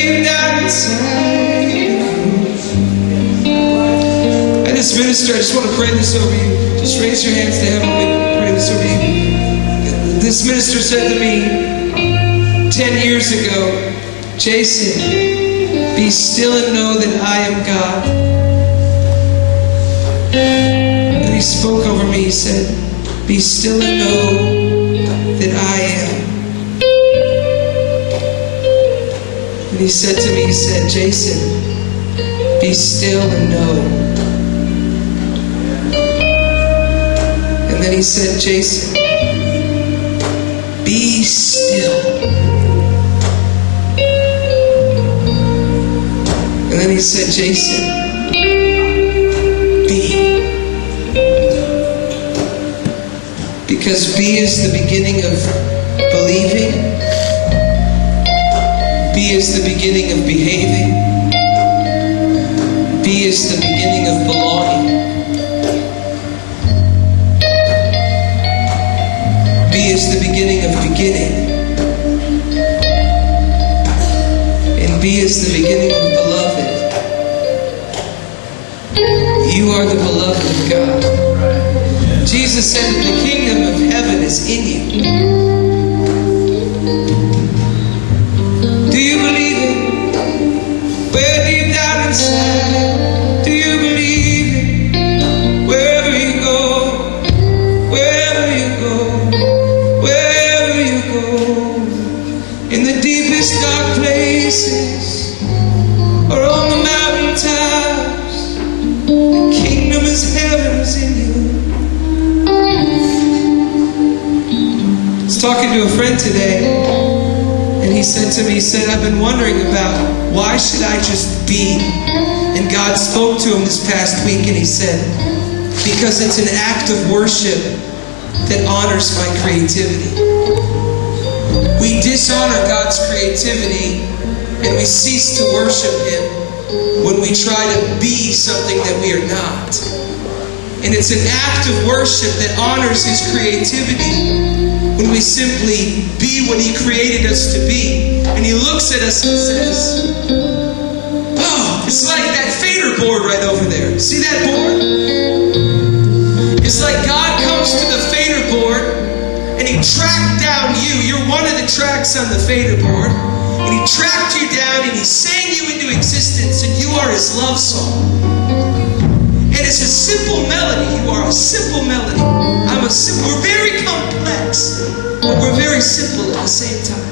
deep down inside. And this minister, I just want to pray this over you. Just raise your hands to heaven and pray this over you. This minister said to me 10 years ago, Jason, be still and know that I am God. And he spoke over me, he said, be still and know that I am. And he said to me, he said, Jason, be still and know. And then he said, Jason, be still. And then he said, Jason, be. Because be is the beginning of believing. B is the beginning of behaving. B is the beginning of belonging. B is the beginning of beginning. And B is the beginning of beloved. You are the beloved of God. Jesus said that the kingdom of heaven is in you. Do you believe it? Where deep down inside, do you believe it? Wherever you go, wherever you go, wherever you go, in the deepest dark places, or on the mountaintops, the kingdom of heaven is in you. I was talking to a friend today. And he said to me, he said, I've been wondering about why should I just be? And God spoke to him this past week and he said, because it's an act of worship that honors my creativity. We dishonor God's creativity and we cease to worship Him when we try to be something that we are not. And it's an act of worship that honors His creativity when we simply be what He created us to be. And He looks at us and says, oh, it's like that fader board right over there. See that board? It's like God comes to the fader board and He tracked down you. You're one of the tracks on the fader board. And He tracked you down and He sang you into existence and you are His love song. And it's a simple melody. You are a simple melody. We're very complex, but we're very simple at the same time.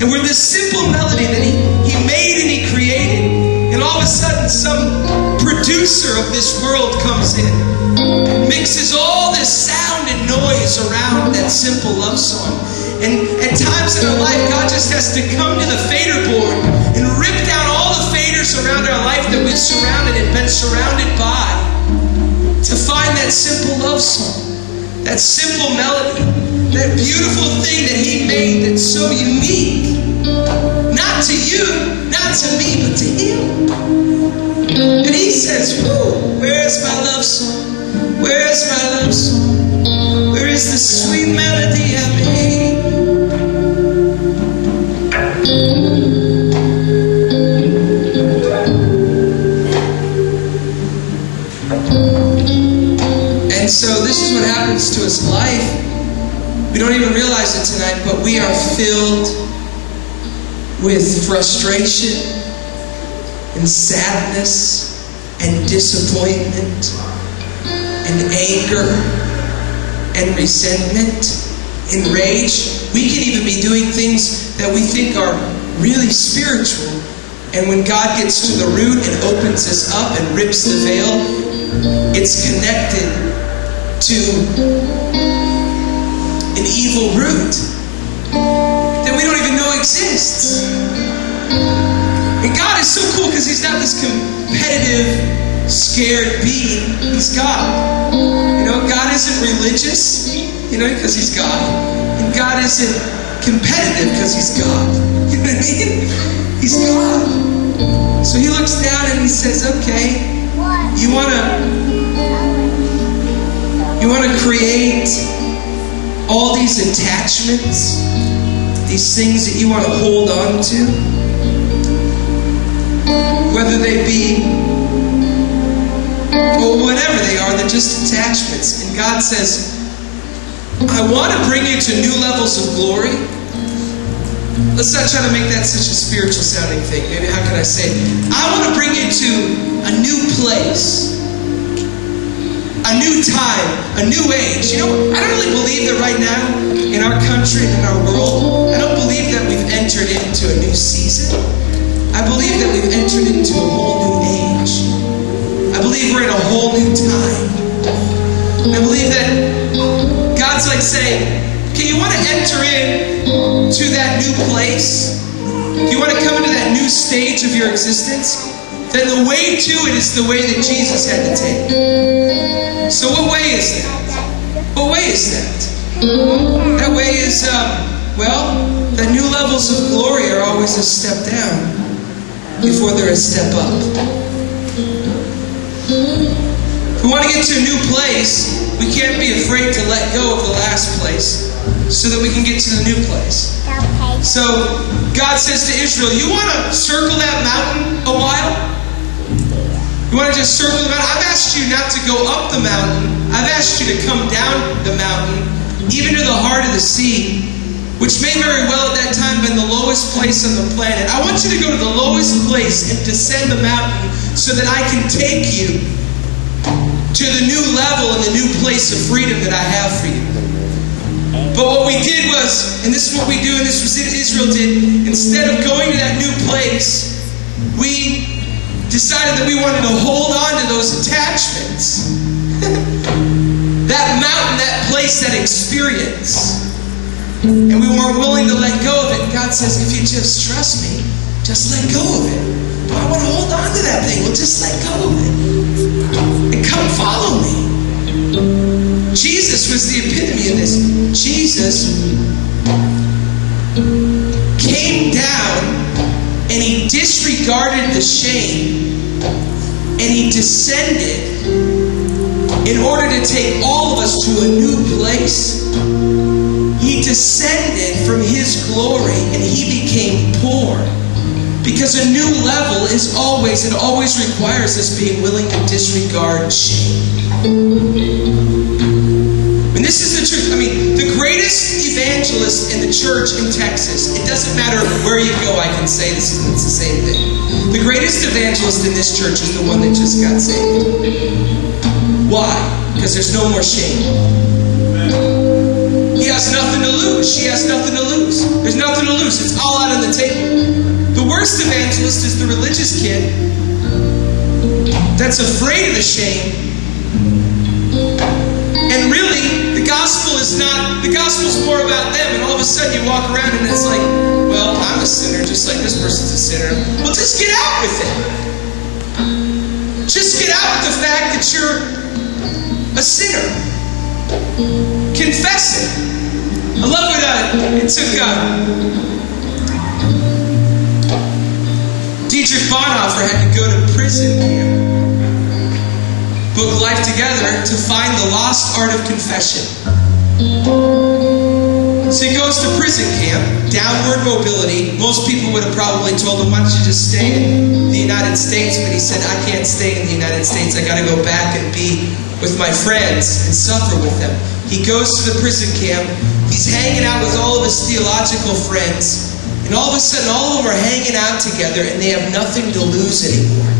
And we're this simple melody that He made and He created. And all of a sudden, some producer of this world comes in, mixes all this sound and noise around that simple love song. And at times in our life, God just has to come to the fader board and rip down all the faders around our life that we've surrounded and been surrounded by, to find that simple love song, that simple melody, that beautiful thing that He made that's so unique. Not to you, not to me, but to Him. And He says, where's my love song? Where's my love song? Where is the sweet melody I made? And so this is what happens to us in life. We don't even realize it tonight, but we are filled with frustration and sadness and disappointment and anger and resentment and rage. We can even be doing things that we think are really spiritual. And when God gets to the root and opens us up and rips the veil, it's connected to an evil root that we don't even know exists. And God is so cool because He's not this competitive, scared being. He's God. You know, God isn't religious, because He's God. And God isn't competitive because He's God. You know what I mean? He's God. So He looks down and He says, okay, you want to create all these attachments, these things that you want to hold on to? whether they be, or whatever they are, they're just attachments. And God says, I want to bring you to new levels of glory. Let's not try to make that such a spiritual sounding thing. Maybe how can I say it? I want to bring you to a new place, a new time, a new age. You know, I don't really believe that right now in our country and in our world, I don't believe that we've entered into a new season. I believe that we've entered into a whole new age. I believe we're in a whole new time. And I believe that God's like saying, okay, you want to enter in to that new place? If you want to come into that new stage of your existence, then the way to it is the way that Jesus had to take. So what way is that? What way is that? That way is, the new levels of glory are always a step down before they're a step up. If we want to get to a new place, we can't be afraid to let go of the last place so that we can get to the new place. So God says to Israel, you want to circle that mountain a while? You want to just circle the mountain? I've asked you not to go up the mountain. I've asked you to come down the mountain, even to the heart of the sea, which may very well at that time have been the lowest place on the planet. I want you to go to the lowest place and descend the mountain so that I can take you to the new level and the new place of freedom that I have for you. But what we did was, and this is what we do, and this was what Israel did, instead of going to that new place, we decided that we wanted to hold on to those attachments. That mountain, that place, that experience. And we weren't willing to let go of it. And God says, if you just trust me, just let go of it. But I want to hold on to that thing. Well, just let go of it. And come follow me. Jesus was the epitome of this. Jesus came down and he disregarded the shame and he descended in order to take all of us to a new place. He descended from his glory and he became poor. Because a new level is always, it always requires us being willing to disregard shame. And this is the truth. I mean, the greatest evangelist in the church in Texas, it doesn't matter where you go, I can say this, it's the same thing. The greatest evangelist in this church is the one that just got saved. Why? Because there's no more shame. He has nothing to lose. She has nothing to lose. There's nothing to lose. It's all out on the table. The worst evangelist is the religious kid that's afraid of the shame. And really, the gospel's more about them. And all of a sudden you walk around and it's like, well, I'm a sinner just like this person's a sinner. Well, just get out with it. Just get out with the fact that you're a sinner. Confess it. I love what it took Dietrich Bonhoeffer had to go to prison camp, book Life Together, to find the lost art of confession. So he goes to prison camp, downward mobility. Most people would have probably told him, why don't you just stay in the United States? But he said, I can't stay in the United States. I got to go back and be with my friends and suffer with them. He goes to the prison camp. He's hanging out with all of his theological friends. And all of a sudden, all of them are hanging out together and they have nothing to lose anymore.